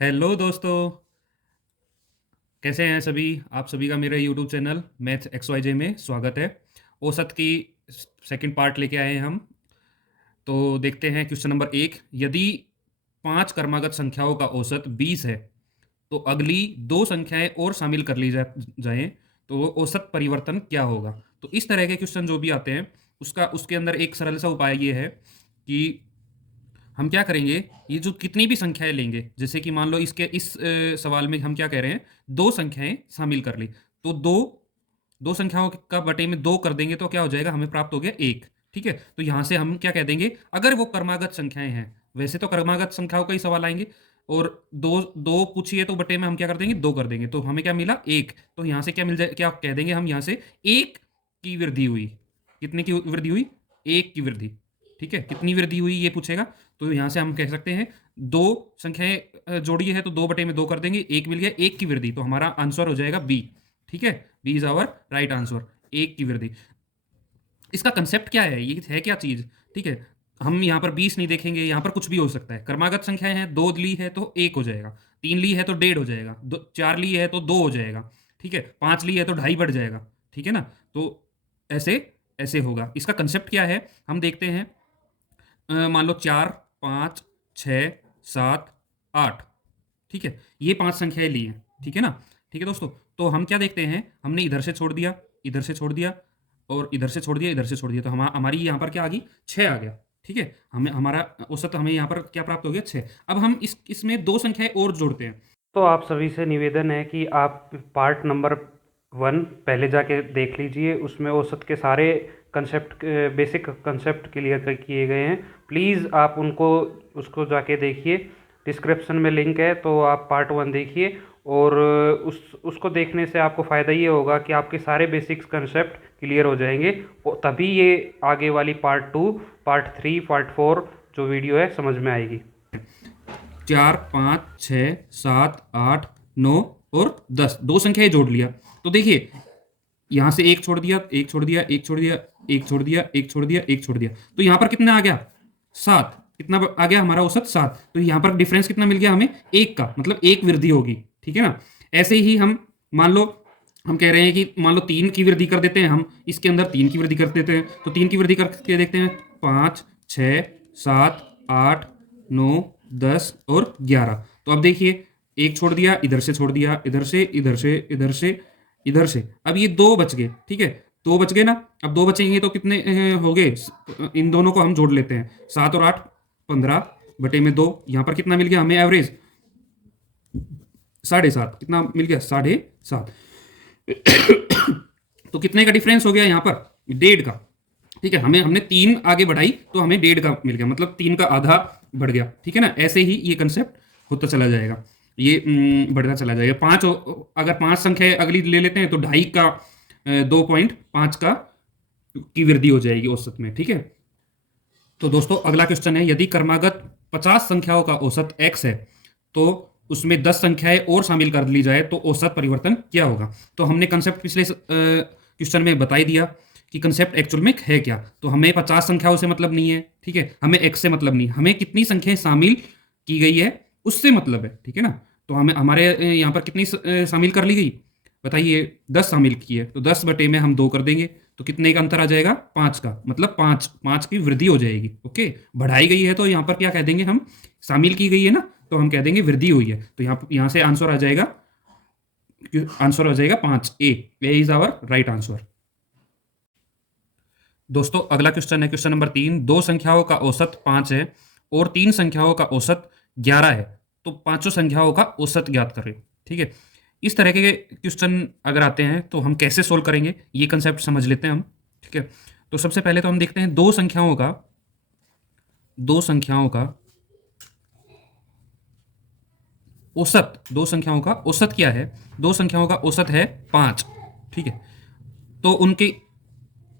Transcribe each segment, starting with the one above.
Hello दोस्तों। कैसे हैं सभी आप सभी का मेरे YouTube channel math X Y Z में स्वागत है। औसत की सेकंड पार्ट लेके आए हैं हम। तो देखते हैं क्वेश्चन नंबर 1। यदि पांच क्रमागत संख्याओं का औसत 20 है तो अगली दो संख्याएं और शामिल कर ली जाएं तो औसत परिवर्तन क्या होगा। तो इस तरह के क्वेश्चन जो भी आते हैं उसका उसके अंदर एक सरल सा उपाय ये है कि हम क्या करेंगे। ये जो कितनी भी संख्याएं लेंगे, जैसे कि मान लो इसके इस सवाल में हम क्या कह रहे हैं, दो संख्याएं शामिल कर ली। तो दो दो संख्याओं का बटे में दो कर देंगे तो क्या हो जाएगा, हमें प्राप्त हो गया एक। ठीक है, तो यहां से हम क्या कह देंगे, अगर वो क्रमागत संख्याएं हैं, वैसे तो क्रमागत संख्याओं का ही सवाल आएंगे, और दो दो पूछिए तो बटे में हम क्या कर देंगे, दो कर देंगे, तो हमें क्या मिला, एक। तो यहां से क्या मिल जाए, क्या कह देंगे हम यहां से, एक की वृद्धि हुई। कितने की वृद्धि हुई, एक की वृद्धि। ठीक है, कितनी वृद्धि हुई ये पूछेगा। तो यहां से हम कह सकते हैं दो संख्याएं जोड़ी है तो दो बटे में दो कर देंगे, एक मिल गया, एक की वृद्धि, तो हमारा आंसर हो जाएगा बी। ठीक है, B is our right answer, एक की वृद्धि। इसका कंसेप्ट क्या है, ये है क्या चीज। ठीक है, हम यहाँ पर 20 नहीं देखेंगे, यहाँ पर कुछ भी हो सकता है। क्रमागत संख्याएं हैं, दो ली है तो एक हो जाएगा, तीन ली है तो डेढ़ हो जाएगा, चार ली है तो दो हो जाएगा। ठीक है, पांच ली है तो ढाई बढ़ जाएगा। ठीक है ना, तो ऐसे ऐसे होगा। इसका कंसेप्ट क्या है हम देखते हैं। मान लो चार, पाँच, छ, सात, आठ। ठीक है, ये पांच संख्याएं ली हैं। ठीक है ना। ठीक है दोस्तों, तो हम क्या देखते हैं, हमने इधर से छोड़ दिया, इधर से छोड़ दिया, और इधर से छोड़ दिया, इधर से छोड़ दिया, तो हमारी यहाँ पर क्या आ गई, छः आ गया। ठीक है, हमें हमारा औसत हमें यहाँ पर क्या प्राप्त हो गया, छः। अब हम इसमें दो संख्याएं और जोड़ते हैं। तो आप सभी से निवेदन है कि आप पार्ट नंबर 1 पहले जाके देख लीजिए। उसमें औसत के सारे कंसेप्ट, बेसिक कंसेप्ट क्लियर किए गए हैं। प्लीज़ आप उनको उसको जाके देखिए। डिस्क्रिप्शन में लिंक है, तो आप पार्ट 1 देखिए। और उसको देखने से आपको फ़ायदा ये होगा कि आपके सारे बेसिक्स कंसेप्ट क्लियर हो जाएंगे, और तभी ये आगे वाली पार्ट 2, पार्ट 3, पार्ट 4 जो वीडियो है समझ में आएगी। चार, पाँच, छ, सात, आठ, नौ और 10, दो संख्याएं जोड़ लिया। तो देखिए, यहां से एक छोड़ दिया, एक छोड़ दिया, एक छोड़ दिया, एक छोड़ दिया, एक छोड़ दिया, एक छोड़ दिया, तो यहां पर कितना आ गया, सात। कितना आ गया हमारा औसत, सात। तो यहां पर डिफरेंस कितना मिल गया हमें, एक का, मतलब एक वृद्धि होगी। ठीक है ना। ऐसे ही हम मान लो, हम कह रहे हैं कि मान लो तीन की वृद्धि कर देते हैं, हम इसके अंदर तीन की वृद्धि कर देते हैं, तो तीन की वृद्धि करके देखते हैं, पाँच, छ, सात, आठ, नौ, 10 और 11। तो अब देखिए, एक छोड़ दिया, इधर से छोड़ दिया, इधर से, इधर से, इधर से, इधर से, अब ये दो बच गए। ठीक है, दो बच गए ना। अब दो बचेंगे तो कितने हो गए, इन दोनों को हम जोड़ लेते हैं, सात और आठ, 15 बटे में दो। यहाँ पर कितना मिल गया हमें एवरेज, साढ़े सात। कितना मिल गया, साढ़े सात। तो कितने का डिफरेंस हो गया यहाँ पर, डेढ़ का। ठीक है, हमें हमने तीन आगे बढ़ाई तो हमें डेढ़ का मिल गया, मतलब तीन का आधा बढ़ गया। ठीक है ना, ऐसे ही ये कंसेप्ट होता चला जाएगा, ये बढ़ता चला जाएगा। पांच, अगर पांच संख्या अगली ले लेते हैं तो ढाई का 2.5 का की वृद्धि हो जाएगी औसत में। ठीक है, तो दोस्तों अगला क्वेश्चन है, यदि क्रमागत 50 संख्याओं का औसत x है तो उसमें 10 संख्याएं और शामिल कर ली जाए तो औसत परिवर्तन क्या होगा। तो हमने कंसेप्ट पिछले क्वेश्चन में बता ही दिया कि कंसेप्ट एक्चुअल में है क्या। तो हमें 50 संख्याओं से मतलब नहीं है। ठीक है, हमें x से मतलब नहीं, हमें कितनी संख्याएं शामिल की गई है उससे मतलब है। ठीक है ना, तो हमें हमारे यहाँ पर कितनी शामिल कर ली गई, बताइए। 10 शामिल की है, तो 10 बटे में हम दो कर देंगे, तो कितने का अंतर आ जाएगा, पाँच का, मतलब पाँच पाँच की वृद्धि हो जाएगी। ओके, बढ़ाई गई है तो यहाँ पर क्या कह देंगे हम, शामिल की गई है ना, तो हम कह देंगे वृद्धि हुई है। तो यहाँ से आंसर आ जाएगा, आंसर हो जाएगा पाँच, ए इज आवर राइट आंसर। दोस्तों अगला क्वेश्चन है, क्वेश्चन नंबर 3। दो संख्याओं का औसत 5 है और तीन संख्याओं का औसत 11 है, तो पांचों संख्याओं का औसत ज्ञात करें। ठीक है, इस तरह के क्वेश्चन अगर आते हैं तो हम कैसे सोल्व करेंगे, ये कंसेप्ट समझ लेते हैं हम। ठीक है, तो सबसे पहले तो हम देखते हैं दो संख्याओं का औसत। दो संख्याओं का औसत क्या है, दो संख्याओं का औसत है 5। ठीक है, तो उनके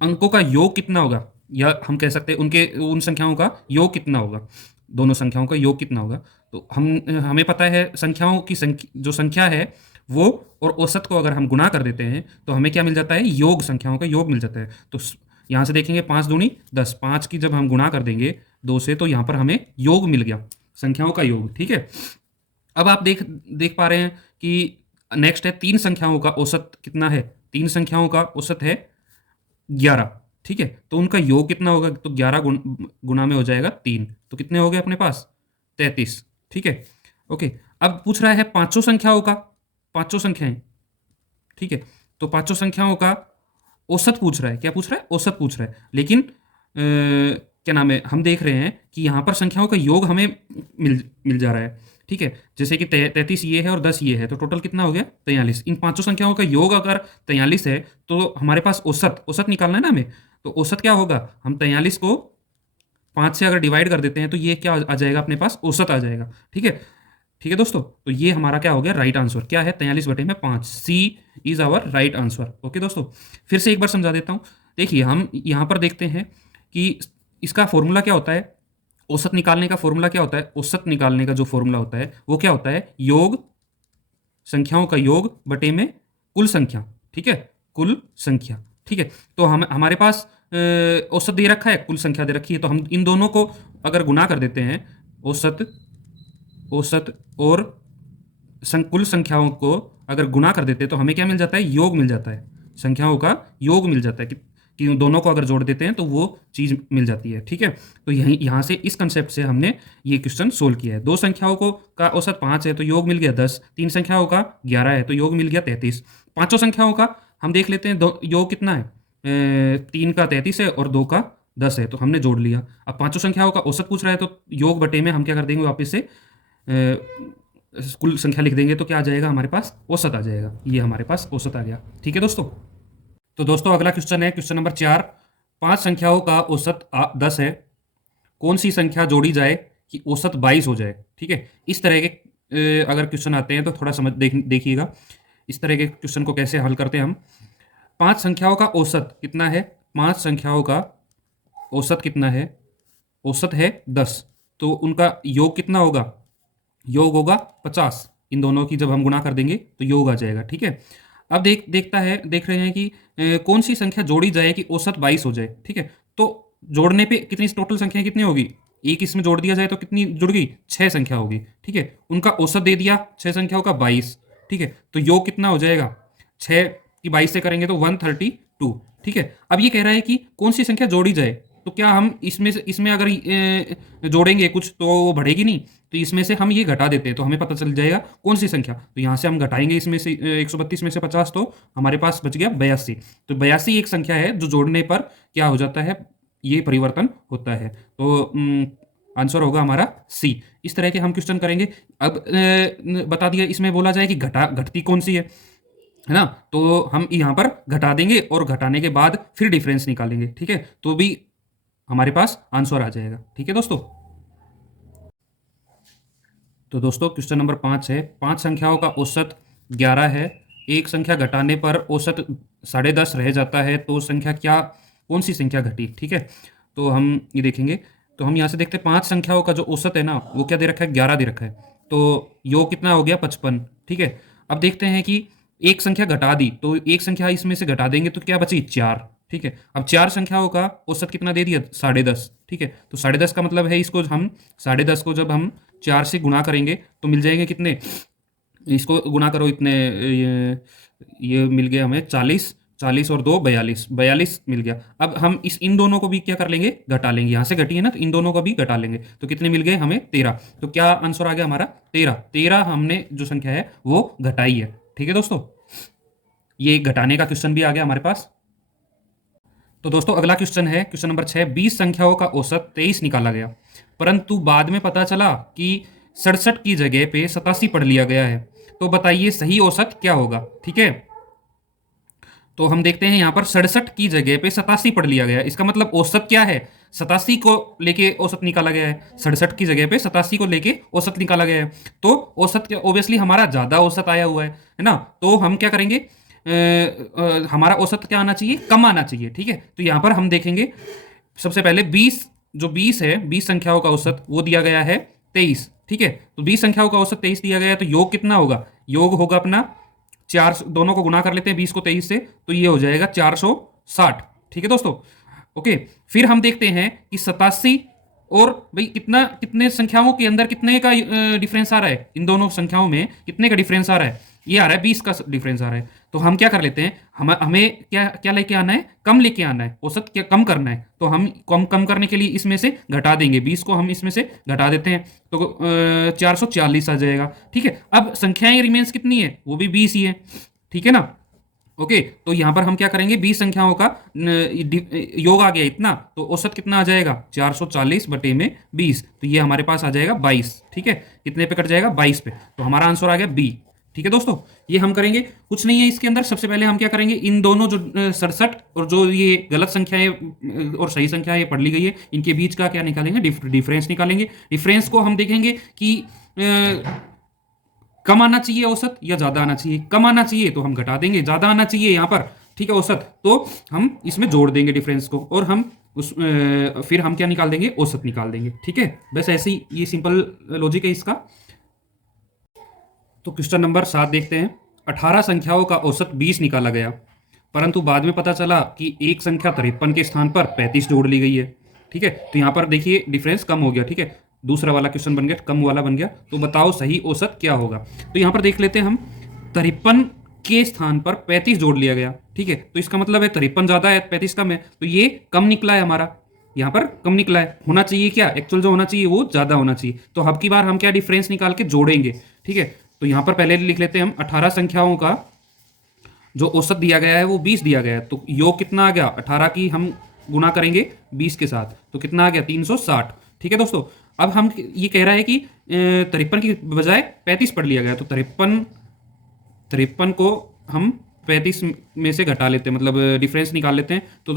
अंकों का योग कितना होगा, या हम कह सकते हैं उनके उन संख्याओं का योग कितना होगा, दोनों संख्याओं का योग कितना होगा। तो हमें पता है संख्याओं की जो संख्या है वो, और औसत को अगर हम गुणा कर देते हैं तो हमें क्या मिल जाता है, योग, संख्याओं का योग मिल जाता है। तो यहाँ से देखेंगे, पाँच दूनी 10, पाँच की जब हम गुणा कर देंगे दो से, तो यहाँ पर हमें योग मिल गया, संख्याओं का योग। ठीक है, अब आप देख देख पा रहे हैं कि नेक्स्ट है 3 संख्याओं का औसत कितना है? 3 संख्याओं का औसत है 11, ठीक है? तो उनका योग कितना होगा? तो 11 गुना में हो जाएगा 3, तो कितने हो गए अपने पास? 33, ठीक है? ओके, अब पूछ रहा है पाँचों संख्याओं का, पाँचों संख्याएं, ठीक है? तो पाँचों संख्याओं का औसत पूछ रहा है। क्या पूछ रहा है? औसत पूछ रहा है। लेकिन क्या नाम है, हम देख रहे हैं कि यहाँ पर संख्याओं का योग हमें मिल मिल जा रहा है, ठीक है? जैसे कि 33 ये है और 10 ये है, तो टोटल कितना हो गया? 43। इन पांचों संख्याओं का योग अगर 43 है तो हमारे पास औसत औसत निकालना है ना हमें। तो औसत क्या होगा? हम 43 को 5 से अगर डिवाइड कर देते हैं तो ये क्या आ जाएगा अपने पास? औसत आ जाएगा, ठीक है? ठीक है दोस्तों, तो ये हमारा क्या हो गया? राइट आंसर क्या है? 43/5। C is our right answer. Okay दोस्तों, फिर से एक बार समझा देता हूँ। देखिए, हम यहाँ पर देखते हैं कि इसका फॉर्मूला क्या होता है? औसत निकालने का फॉर्मूला क्या होता है? औसत निकालने का जो फॉर्मूला होता है वो क्या होता है? योग, संख्याओं का योग बटे में कुल संख्या, ठीक है? कुल संख्या, ठीक है? तो हम हमारे पास औसत दे रखा है, कुल संख्या दे रखी है, तो हम इन दोनों को अगर गुना कर देते हैं, औसत औसत और कुल संख्याओं को अगर गुना कर देते हैं तो हमें क्या मिल जाता है? योग मिल जाता है। संख्याओं का योग मिल जाता है कि उन दोनों को अगर जोड़ देते हैं तो वो चीज़ मिल जाती है, ठीक है? तो यहीं यहाँ से इस कंसेप्ट से हमने ये क्वेश्चन सोल्व किया है। दो संख्याओं को का औसत 5 है तो योग मिल गया 10, तीन संख्याओं का 11 है तो योग मिल गया 33, पाँचों संख्याओं का हम देख लेते हैं योग कितना है? 3 का 33 है और 2 का 10 है, तो हमने जोड़ लिया। अब पाँचों संख्याओं का औसत पूछ रहा है तो योग बटे में हम क्या कर देंगे? वापस से कुल संख्या लिख देंगे तो क्या आ जाएगा हमारे पास? औसत आ जाएगा। ये हमारे पास औसत आ गया, ठीक है दोस्तों? तो दोस्तों अगला क्वेश्चन है क्वेश्चन नंबर 4। 5 संख्याओं का औसत 10 है, कौन सी संख्या जोड़ी जाए कि औसत 22 हो जाए? ठीक है, इस तरह के अगर क्वेश्चन आते हैं तो थोड़ा समझ देखिएगा इस तरह के क्वेश्चन को कैसे हल करते हैं हम। 5 संख्याओं का औसत कितना है? 5 संख्याओं का औसत कितना है? औसत है 10, तो उनका योग कितना होगा? योग होगा 50। इन दोनों की जब हम गुणा कर देंगे तो योग आ जाएगा, ठीक है? अब देख रहे हैं कि कौन सी संख्या जोड़ी जाए कि औसत 22 हो जाए, ठीक है? तो जोड़ने पे कितनी टोटल संख्या कितनी होगी? एक इसमें जोड़ दिया जाए तो कितनी जुड़ गई? 6 संख्या होगी, ठीक है? उनका औसत दे दिया 6 संख्याओं का 22, ठीक है? तो योग कितना हो जाएगा? 6 की 22 से करेंगे तो 132, ठीक है? अब ये कह रहा है कि कौन सी संख्या जोड़ी जाए, तो क्या हम इसमें अगर जोड़ेंगे कुछ तो वो बढ़ेगी नहीं, तो इसमें से हम ये घटा देते हैं तो हमें पता चल जाएगा कौन सी संख्या। तो यहाँ से हम घटाएंगे इसमें से 132 में से 50, तो हमारे पास बच गया 82। तो 82 एक संख्या है जो जोड़ने पर क्या हो जाता है? ये परिवर्तन होता है। तो आंसर होगा हमारा सी। इस तरह के हम क्वेश्चन करेंगे। अब बता दिया, इसमें बोला जाए कि घटती कौन सी है ना? तो हम यहाँ पर घटा देंगे और घटाने के बाद फिर डिफरेंस निकालेंगे, ठीक है? तो भी हमारे पास आंसर आ जाएगा, ठीक है दोस्तों? तो दोस्तों क्वेश्चन नंबर 5 है, 5 संख्याओं का औसत 11 है, एक संख्या घटाने पर औसत 10.5 रह जाता है, तो संख्या क्या, कौन सी संख्या घटी? ठीक है, तो हम ये देखेंगे। तो हम यहाँ से देखते हैं 5 संख्याओं का जो औसत है ना वो क्या दे रखा है? 11 दे रखा है, तो योग कितना हो गया? 55, ठीक है? अब देखते हैं कि एक संख्या घटा दी तो एक संख्या इसमें से घटा देंगे तो क्या बची? 4, ठीक है? अब 4 संख्याओं का औसत कितना दे दिया? 10.5, ठीक है? तो 10.5 का मतलब है इसको हम 10.5 को जब हम 4 से गुणा करेंगे तो मिल जाएंगे कितने? इसको गुणा करो इतने, ये मिल गया हमें 40, 40 और 2 42, 42 मिल गया। अब हम इन दोनों को भी क्या कर लेंगे? घटा लेंगे। यहाँ से घटी है ना, तो इन दोनों को भी घटा लेंगे, तो कितने मिल गए हमें? 13। तो क्या आंसर आ गया हमारा? 13। 13 हमने जो संख्या है वो घटाई है, ठीक है दोस्तों? ये घटाने का क्वेश्चन भी आ गया हमारे पास। तो दोस्तों अगला क्वेश्चन है क्वेश्चन नंबर 6। 20 संख्याओं का औसत 23 निकाला गया, परंतु बाद में पता चला कि 67 की जगह पे 87 पढ़ लिया गया है, तो बताइए सही औसत क्या होगा? ठीक है, तो हम देखते हैं यहाँ पर 67 की जगह पे 87 पढ़ लिया गया है। इसका मतलब औसत क्या है? 87 को लेके औसत निकाला गया है, 67 की जगह पे 87 को लेके औसत निकाला गया है। तो औसत ऑब्वियसली हमारा ज़्यादा औसत आया हुआ है ना? तो हम क्या करेंगे? हमारा औसत क्या आना चाहिए? कम आना चाहिए, ठीक है? तो यहाँ पर हम देखेंगे सबसे पहले 20 है, 20 संख्याओं का औसत वो दिया गया है 23, ठीक है? तो 20 संख्याओं का औसत 23 दिया गया है, तो योग कितना होगा? योग होगा अपना 4, दोनों को गुणा कर लेते हैं 20 को 23 से, तो ये हो जाएगा 460, ठीक है दोस्तों? ओके, फिर हम देखते हैं कि 87 और भाई कितना, कितने संख्याओं के अंदर कितने का डिफरेंस आ रहा है, इन दोनों संख्याओं में कितने का डिफरेंस आ रहा है, ये आ रहा है 20 का डिफरेंस आ रहा है। तो हम क्या कर लेते हैं, हमें क्या क्या लेके आना है, कम लेके आना है, औसत क्या कम करना है। तो हम कम कम करने के लिए इसमें से घटा देंगे, 20 को हम इसमें से घटा देते हैं, तो 440 आ जाएगा। ठीक है, अब संख्याएं रिमेन्स कितनी है, वो भी 20 ही है। ठीक है ना। ओके, तो यहां पर हम क्या करेंगे, 20 संख्याओं का योग आ गया इतना, तो औसत कितना आ जाएगा, 440 बटे में 20, तो ये हमारे पास आ जाएगा 22। ठीक है, कितने पे कट जाएगा, 22 पे, तो हमारा आंसर आ गया बी। ठीक है दोस्तों, ये हम करेंगे, कुछ नहीं है इसके अंदर। सबसे पहले हम क्या करेंगे, इन दोनों जो 67 और जो ये गलत संख्याएं और सही संख्याएं ये पढ़ ली गई है, इनके बीच का क्या निकालेंगे, डिफरेंस निकालेंगे। डिफरेंस को हम देखेंगे कि कम आना चाहिए औसत या ज्यादा आना चाहिए। कम आना चाहिए तो हम घटा देंगे, ज्यादा आना चाहिए यहाँ पर, ठीक है, औसत, तो हम इसमें जोड़ देंगे डिफरेंस को, और हम फिर हम क्या निकाल देंगे, औसत निकाल देंगे। ठीक है, बस ऐसे ही, ये सिंपल लॉजिक है इसका। तो क्वेश्चन नंबर 7 देखते हैं। 18 संख्याओं का औसत 20 निकाला गया, परंतु बाद में पता चला कि एक संख्या 53 के स्थान पर 35 जोड़ ली गई है। ठीक है, तो यहाँ पर देखिए डिफरेंस कम हो गया। ठीक है, दूसरा वाला क्वेश्चन बन गया, कम वाला बन गया, तो बताओ सही औसत क्या होगा। तो यहाँ पर देख लेते हैं हम, 53 के स्थान पर 35 जोड़ लिया गया। ठीक है, तो इसका मतलब है 53 ज्यादा है, 35 कम है, तो ये कम निकला है हमारा, यहाँ पर कम निकला है। होना चाहिए क्या, एक्चुअल जो होना चाहिए वो ज्यादा होना चाहिए। तो अब की बार हम क्या डिफरेंस निकाल के जोड़ेंगे। ठीक है, तो यहाँ पर पहले लिख लेते हैं हम, 18 संख्याओं का जो औसत दिया गया है वो 20 दिया गया है, तो योग कितना आ गया, 18 की हम गुना करेंगे 20 के साथ, तो कितना आ गया, 360। ठीक है दोस्तों, अब हम ये कह रहा है कि 53 की बजाय 35 पढ़ लिया गया, तो 53 को हम 35 में से घटा लेते हैं, मतलब डिफरेंस निकाल लेते हैं। तो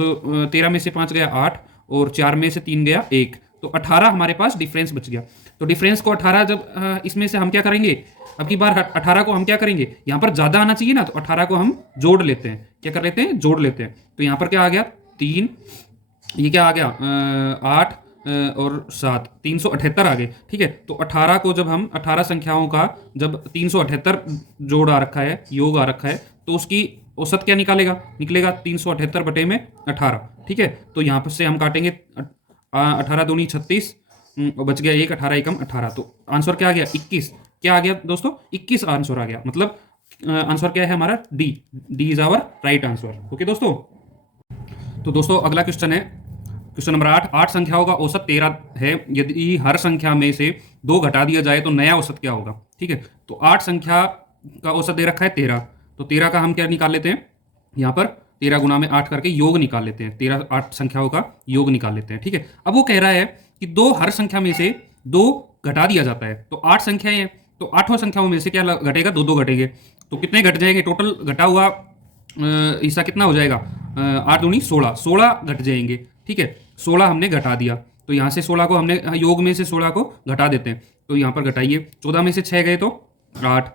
13 में से 5 गया 8, और 4 में से 3 गया 1, तो 18 हमारे पास डिफरेंस बच गया। तो डिफरेंस को 18 जब इसमें से हम क्या करेंगे, अब की बार 18 को हम क्या करेंगे, यहाँ पर ज़्यादा आना चाहिए ना, तो 18 को हम जोड़ लेते हैं। क्या कर लेते हैं, जोड़ लेते हैं। तो यहाँ पर क्या आ गया, 3, ये क्या आ गया, 8 और 7, 378 आ गए। ठीक है, तो 18 को जब हम 18 संख्याओं का जब 378 जोड़ आ रखा है, योग आ रखा है, तो उसकी औसत क्या निकालेगा, निकलेगा 378 बटे में 18। ठीक है, तो यहाँ पर से हम काटेंगे, 18 दूनी 36, बच गया 1, 18 एकम 18, तो आंसर क्या आ गया, 21। क्या आ गया दोस्तों, 21 आंसर आ गया। मतलब आंसर क्या है हमारा, D. D is our right answer. Okay दोस्तों, तो दोस्तों अगला क्वेश्चन है, क्वेश्चन नंबर 8। 8 संख्याओं का औसत 13 है, यदि हर संख्या में से 2 घटा दिया जाए तो नया औसत क्या होगा। ठीक है, तो 8 संख्या का औसत दे रखा है 13, तो 13 का हम क्या निकाल लेते हैं, यहाँ पर 13 गुना में 8 करके योग निकाल लेते हैं, 13 8 संख्याओं का योग निकाल लेते हैं। ठीक है, अब वो कह रहा है कि 2 हर संख्या में से 2 घटा दिया जाता है, तो 8 संख्याएं हैं, तो 8 संख्याओं में से क्या घटेगा, 2 2 घटेंगे, तो कितने घट जाएंगे, टोटल घटा हुआ हिस्सा कितना हो जाएगा, 8 दूनी 16, 16 घट जाएंगे। ठीक है, 16 हमने घटा दिया, तो यहाँ से 16 को हमने योग में से 16 को घटा देते हैं, तो यहाँ पर घटाइए, 14 में से 6 गए तो 8,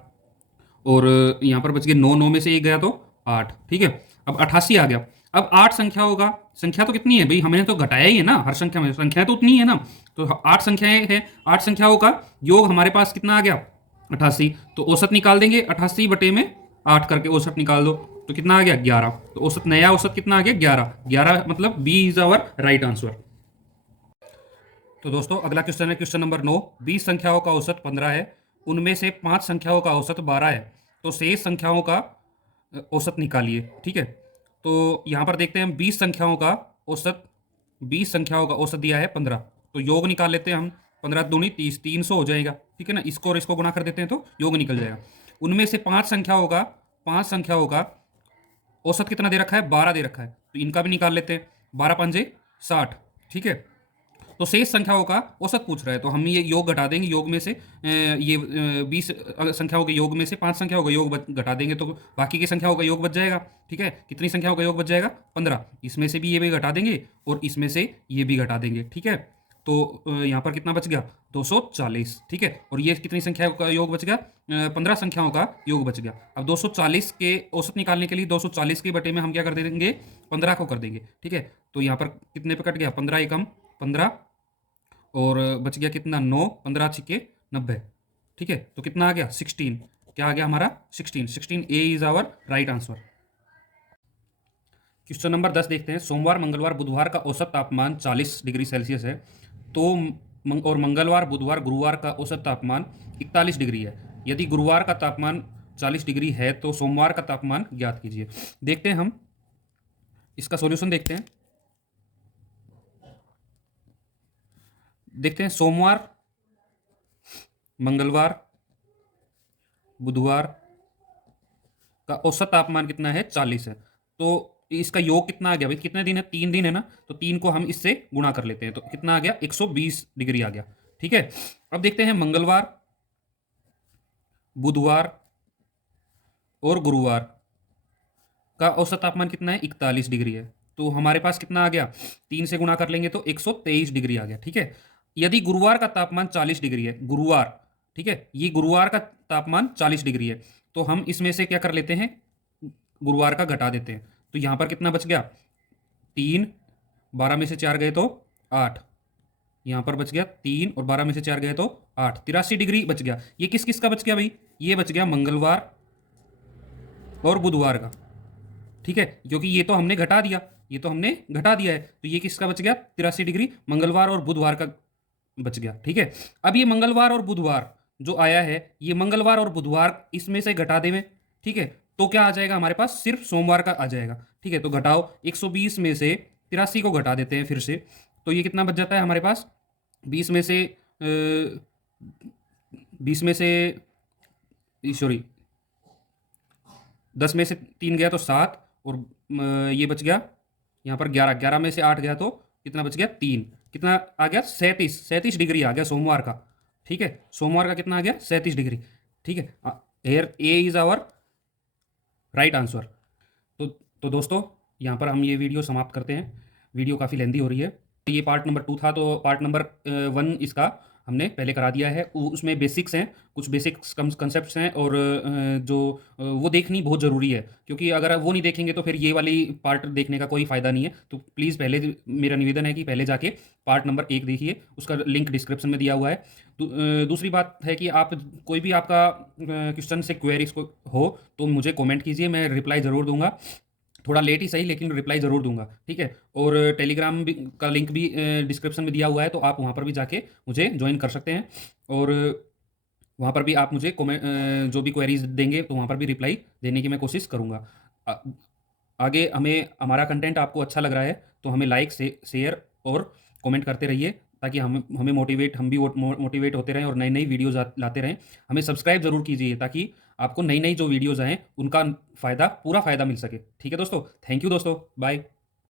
और यहाँ पर बच गए 9, 9 में से 1 गया तो 8। ठीक है, अब 88 आ गया। अब 8 संख्या होगा, संख्या तो कितनी है भाई, हमने तो घटाया ही है ना, हर संख्या में संख्या तो उतनी है ना, तो 8 संख्याएं हैं, 8 संख्याओं का योग हमारे पास कितना आ गया, 88, तो औसत निकाल देंगे, 88 बटे में 8 करके औसत निकाल दो, तो कितना आ गया, 11, तो औसत, नया औसत कितना आ गया, 11। 11 मतलब B is our right answer. तो दोस्तों अगला क्वेश्चन है, क्वेश्चन नंबर 9। 20 संख्याओं का औसत 15 है, उनमें से 5 संख्याओं का औसत 12 है, तो शेष संख्याओं का औसत निकालिए। ठीक है, तो यहाँ पर देखते हैं 20 संख्याओं का औसत, 20 संख्याओं का औसत दिया है 15, तो योग निकाल लेते हैं हम, 15 दूनी 30, 300 हो जाएगा। ठीक है ना, इसको और इसको गुना कर देते हैं तो योग निकल जाएगा। उनमें से 5 संख्याओं का, 5 संख्याओं का औसत कितना दे रखा है, 12 दे रखा है, तो इनका भी निकाल लेते हैं, 12 पंजे 60। ठीक है, तो शेष संख्याओं का औसत पूछ रहा है, तो हम ये योग घटा देंगे, योग में से ये 20 संख्याओं के योग में से 5 संख्याओं का योग घटा देंगे, तो बाकी की संख्याओं का योग बच जाएगा। ठीक है, कितनी संख्याओं का योग बच जाएगा, 15, इसमें से भी ये भी घटा देंगे और इसमें से ये भी घटा देंगे। ठीक है, तो यहाँ पर कितना बच गया, 240। ठीक है, और ये कितनी संख्याओं का योग बच गया, 15 संख्याओं का योग बच गया। अब 240 के औसत निकालने के लिए 240 के बटे में हम क्या कर देंगे, 15 को कर देंगे। ठीक है, तो यहाँ पर कितने पे कट गया, 15 एकम 15, और बच गया कितना, 9, 15 छिके 90। ठीक है, तो कितना आ गया, 16। क्या आ गया हमारा, 16। 16 A is our right answer. Question number 10 देखते हैं। सोमवार, मंगलवार, बुधवार का औसत तापमान 40 डिग्री सेल्सियस है, तो और मंगलवार, बुधवार, गुरुवार का औसत तापमान 41 डिग्री है। यदि गुरुवार का तापमान 40 डिग्री है तो सोमवार का तापमान ज्ञात कीजिए। देखते हैं हम इसका सॉल्यूशन देखते हैं। देखते हैं सोमवार, मंगलवार, बुधवार का औसत तापमान कितना है, 40 है। तो इसका योग कितना आ गया भाई, कितने दिन है, 3 दिन है ना, तो 3 को हम इससे गुणा कर लेते हैं, तो कितना आ गया, 120 डिग्री आ गया। ठीक है, अब देखते हैं मंगलवार, बुधवार और गुरुवार का औसत तापमान कितना है, 41 डिग्री है। तो हमारे पास कितना आ गया, 3 से गुणा कर लेंगे तो 123 डिग्री आ गया। ठीक है, यदि गुरुवार का तापमान 40 डिग्री है, गुरुवार, ठीक है, ये गुरुवार का तापमान 40 डिग्री है, तो हम इसमें से क्या कर लेते हैं, गुरुवार का घटा देते हैं। तो यहाँ पर कितना बच गया, 3, 12 में से 4 गए तो 8, यहाँ पर बच गया 3 और 12 में से 4 गए तो 8, 83 डिग्री बच गया। ये किस किस का बच गया भाई, ये बच गया मंगलवार और बुधवार का। ठीक है, क्योंकि ये तो हमने घटा दिया, ये तो हमने घटा दिया है, तो ये किसका बच गया, 83 डिग्री मंगलवार और बुधवार का बच गया। ठीक है, अब ये मंगलवार और बुधवार जो आया है, ये मंगलवार और बुधवार इसमें से घटा दें। ठीक है, तो क्या आ जाएगा हमारे पास, सिर्फ सोमवार का आ जाएगा। ठीक है, तो घटाओ, 120 में से 83 को घटा देते हैं फिर से, तो ये कितना बच जाता है हमारे पास, 20 में से 20 में से, सॉरी, 10 में से 3 गया तो 7, और ये बच गया यहाँ पर 11, 11 में से 8 गया तो कितना बच गया, 3, कितना आ गया, 37 डिग्री आ गया सोमवार का। ठीक है, सोमवार का कितना आ गया, 37 डिग्री। ठीक है, here A is our right answer. तो दोस्तों, यहाँ पर हम ये वीडियो समाप्त करते हैं। वीडियो काफ़ी लेंदी हो रही है। ये पार्ट नंबर 2 था, तो पार्ट नंबर 1 इसका हमने पहले करा दिया है। उसमें बेसिक्स हैं, कुछ बेसिक्स कंसेप्ट्स हैं, और वो देखनी बहुत ज़रूरी है, क्योंकि अगर आप वो नहीं देखेंगे तो फिर ये वाली पार्ट देखने का कोई फ़ायदा नहीं है। तो प्लीज़ पहले, मेरा निवेदन है कि पहले जाके पार्ट नंबर 1 देखिए, उसका लिंक डिस्क्रिप्शन में दिया हुआ है। दूसरी बात है कि आप कोई भी आपका क्वेश्चन से क्वेरीज को हो तो मुझे कमेंट कीजिए, मैं रिप्लाई ज़रूर दूंगा, थोड़ा लेट ही सही लेकिन रिप्लाई ज़रूर दूंगा। ठीक है, और टेलीग्राम भी का लिंक भी डिस्क्रिप्शन में दिया हुआ है, तो आप वहाँ पर भी जाके मुझे ज्वाइन कर सकते हैं, और वहाँ पर भी आप मुझे जो भी क्वेरीज देंगे तो वहाँ पर भी रिप्लाई देने की मैं कोशिश करूँगा। आगे हमें हमारा कंटेंट आपको अच्छा लग रहा है तो हमें लाइक से शेयर और कमेंट करते रहिए, ताकि हमें हम भी मोटिवेट होते रहें और नई नई वीडियोज़ लाते रहें। हमें सब्सक्राइब ज़रूर कीजिए, ताकि आपको नई नई जो वीडियोज़ आएँ उनका फ़ायदा, पूरा फ़ायदा मिल सके। ठीक है दोस्तों, थैंक यू दोस्तों, बाय।